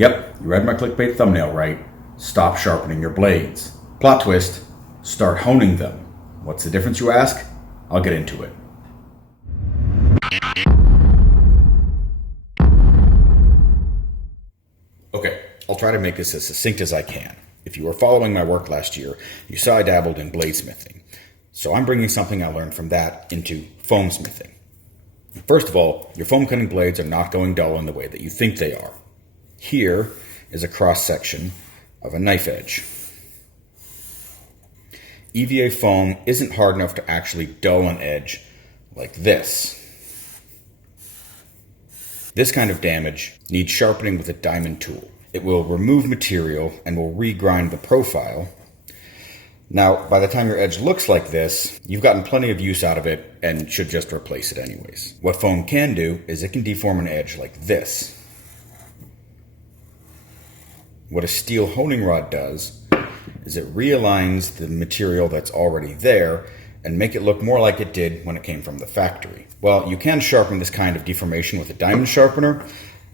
Yep, you read my clickbait thumbnail right. Stop sharpening your blades. Plot twist, start honing them. What's the difference, you ask? I'll get into it. Okay, I'll try to make this as succinct as I can. If you were following my work last year, you saw I dabbled in bladesmithing. So I'm bringing something I learned from that into foam smithing. First of all, your foam cutting blades are not going dull in the way that you think they are. Here is a cross section of a knife edge. EVA foam isn't hard enough to actually dull an edge like this. This kind of damage needs sharpening with a diamond tool. It will remove material and will regrind the profile. Now, by the time your edge looks like this, you've gotten plenty of use out of it and should just replace it anyways. What foam can do is it can deform an edge like this. What a steel honing rod does is it realigns the material that's already there and make it look more like it did when it came from the factory. Well, you can sharpen this kind of deformation with a diamond sharpener,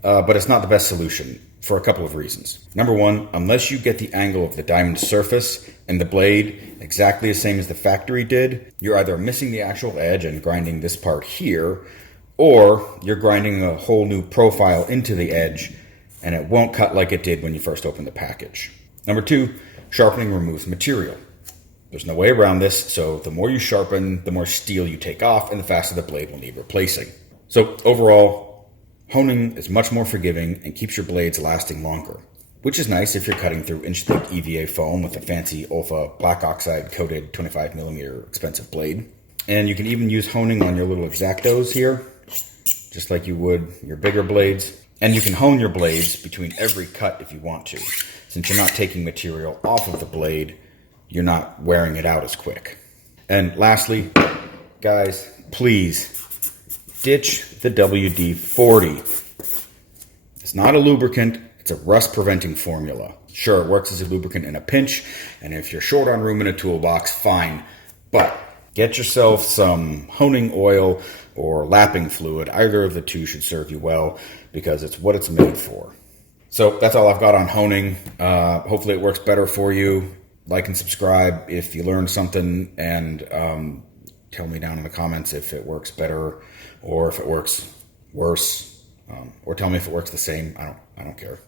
but it's not the best solution for a couple of reasons. Number one, unless you get the angle of the diamond surface and the blade exactly the same as the factory did, you're either missing the actual edge and grinding this part here, or you're grinding a whole new profile into the edge and it won't cut like it did when you first opened the package. Number two, sharpening removes material. There's no way around this, so the more you sharpen, the more steel you take off, and the faster the blade will need replacing. So overall, honing is much more forgiving and keeps your blades lasting longer, which is nice if you're cutting through inch-thick EVA foam with a fancy Olfa black oxide coated 25mm expensive blade. And you can even use honing on your little X-Actos here, just like you would your bigger blades. And you can hone your blades between every cut if you want to. Since you're not taking material off of the blade, you're not wearing it out as quick. And lastly, guys, please ditch the WD-40. It's not a lubricant, it's a rust-preventing formula. Sure, it works as a lubricant in a pinch, and if you're short on room in a toolbox, fine. But get yourself some honing oil or lapping fluid. Either of the two should serve you well because it's what it's made for. So that's all I've got on honing. Hopefully it works better for you. Like and subscribe if you learned something, and tell me down in the comments if it works better or if it works worse, or tell me if it works the same. I don't care.